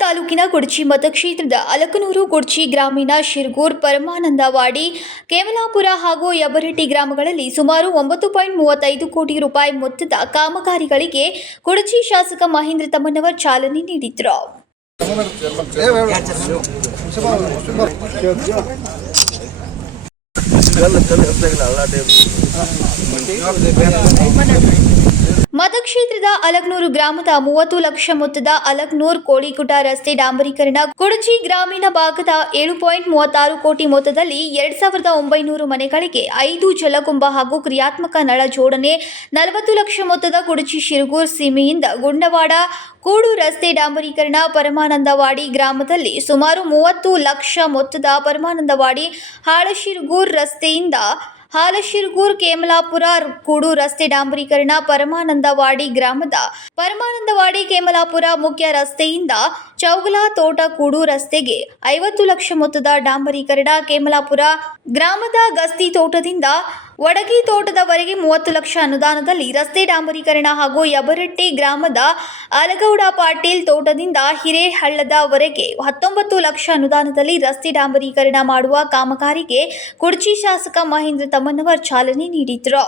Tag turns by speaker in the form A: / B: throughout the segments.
A: ತಾಲೂಕಿನ ಕುಡ್ಚಿ ಮತಕ್ಷೇತ್ರದ ಅಲಕನೂರು ಕುಡ್ಚಿ ಗ್ರಾಮೀಣ ಶಿರ್ಗೂರ್ ಪರಮಾನಂದವಾಡಿ ಕೇಮಲಾಪುರ ಹಾಗೂ ಯಬರಟ್ಟಿ ಗ್ರಾಮಗಳಲ್ಲಿ ಸುಮಾರು ಒಂಬತ್ತು ಪಾಯಿಂಟ್ ಮೂವತ್ತೈದು ಕೋಟಿ ರೂಪಾಯಿ ಮೊತ್ತದ ಕಾಮಗಾರಿಗಳಿಗೆ ಕುಡಚಿ ಶಾಸಕ ಮಹೇಂದ್ರ ತಮ್ಮನವರ್ ಚಾಲನೆ ನೀಡಿದ್ರು. ಮತಕ್ಷೇತ್ರದ ಅಲಗ್ನೂರು ಗ್ರಾಮದ ಮೂವತ್ತು ಲಕ್ಷ ಮೊತ್ತದ ಅಲಗ್ನೂರ್ ಕೋಳಿಕುಟ ರಸ್ತೆ ಡಾಂಬರೀಕರಣ ಕೊಡಚಿ ಗ್ರಾಮೀಣ ಭಾಗದ ಏಳು ಪಾಯಿಂಟ್ ಮೂವತ್ತಾರು ಕೋಟಿ ಮೊತ್ತದಲ್ಲಿ ಎರಡ್ ಸಾವಿರದ ಒಂಬೈನೂರು ಮನೆಗಳಿಗೆ ಐದು ಜಲಕುಂಭ ಹಾಗೂ ಕ್ರಿಯಾತ್ಮಕ ನಳ ಜೋಡಣೆ, ನಲವತ್ತು ಲಕ್ಷ ಮೊತ್ತದ ಕೊಡಚಿ ಶಿರಗೂರ್ ಸೀಮೆಯಿಂದ ಗುಂಡವಾಡ, ಕೂಡು ರಸ್ತೆ ಡಾಂಬರೀಕರಣ, ಪರಮಾನಂದವಾಡಿ ಗ್ರಾಮದಲ್ಲಿ ಸುಮಾರು ಮೂವತ್ತು ಲಕ್ಷ ಮೊತ್ತದ ಪರಮಾನಂದವಾಡಿ, ಹಾಳಶಿರ್ಗೂರ್ ರಸ್ತೆಯಿಂದ ಹಾಲಶಿರ್ಗೂರ್ ಕೇಮಲಾಪುರ ಕೂಡು ರಸ್ತೆ ಡಾಂಬರೀಕರಣ ಪರಮಾನಂದವಾಡಿ ಗ್ರಾಮದ ಪರಮಾನಂದವಾಡಿ ಕೇಮಲಾಪುರ ಮುಖ್ಯ ರಸ್ತೆಯಿಂದ ಚೌಗಲ ತೋಟ ಕೂಡು ರಸ್ತೆಗೆ ಐವತ್ತು ಲಕ್ಷ ಮೊತ್ತದ ಡಾಂಬರೀಕರಣ ಕೇಮಲಾಪುರ ಗ್ರಾಮದ ಗಸ್ತಿ ತೋಟದಿಂದ ವಡಗಿ ತೋಟದವರೆಗೆ ಮೂವತ್ತು ಲಕ್ಷ ಅನುದಾನದಲ್ಲಿ ರಸ್ತೆ ಡಾಂಬರೀಕರಣ ಹಾಗೂ ಯಬರಟ್ಟಿ ಗ್ರಾಮದ ಅಲಗೌಡ ಪಾಟೀಲ್ ತೋಟದಿಂದ ಹಿರೇಹಳ್ಳದವರೆಗೆ ಹತ್ತೊಂಬತ್ತು ಲಕ್ಷ ಅನುದಾನದಲ್ಲಿ ರಸ್ತೆ ಡಾಂಬರೀಕರಣ ಮಾಡುವ ಕಾಮಗಾರಿಗೆ ಕುರ್ಚಿ ಶಾಸಕ ಮಹೇಂದ್ರ ತಮ್ಮನವರ್ ಚಾಲನೆ ನೀಡಿದ್ರು.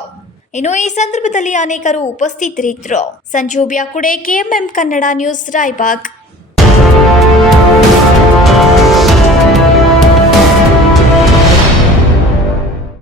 A: ಇನ್ನು ಈ ಸಂದರ್ಭದಲ್ಲಿ ಅನೇಕರು ಉಪಸ್ಥಿತರಿದ್ದರು. Sanjeev Byakude, KMM Kannada news, Raibag.